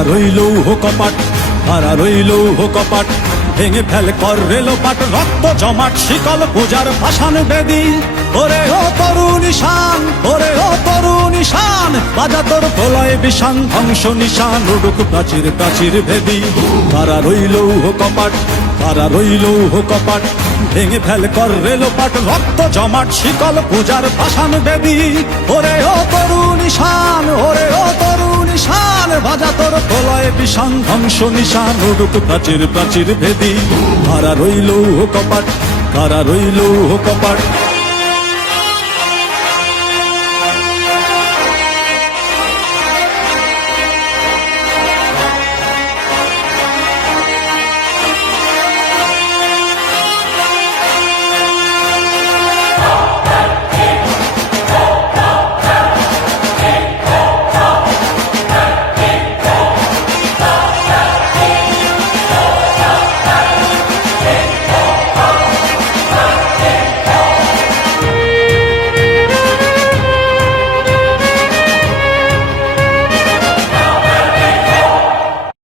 কারা রইল কপাট, কারা রইল কপাট, ভেঙে ফেল কর রেলোপাট, রক্ত জমাট শিকল পূজার ভাসান বেদি। ওরে ও তরুণ ঈশান, ওরে ও তরুণ ঈশান, বাজা তোর প্রলয় বিষান, ধ্বংস নিশান উড়ুক প্রাচীর প্রাচীর ভেদি। কারা রইল কপাট, কারা রইল কপাট, ভেঙে ফেল কর রেলোপাট, রক্ত জমাট শিকল পূজার ভাসান বেদি। ওরে ও তরুণ ঈশান, ওরে ও তরুণ ঈশান, বাজা তোর প্রলয় বিষান, ধ্বংস নিশান উড়ুক প্রাচীর প্রাচীর ভেদি। কারা রইল কপাট, কারা রইল কপাট।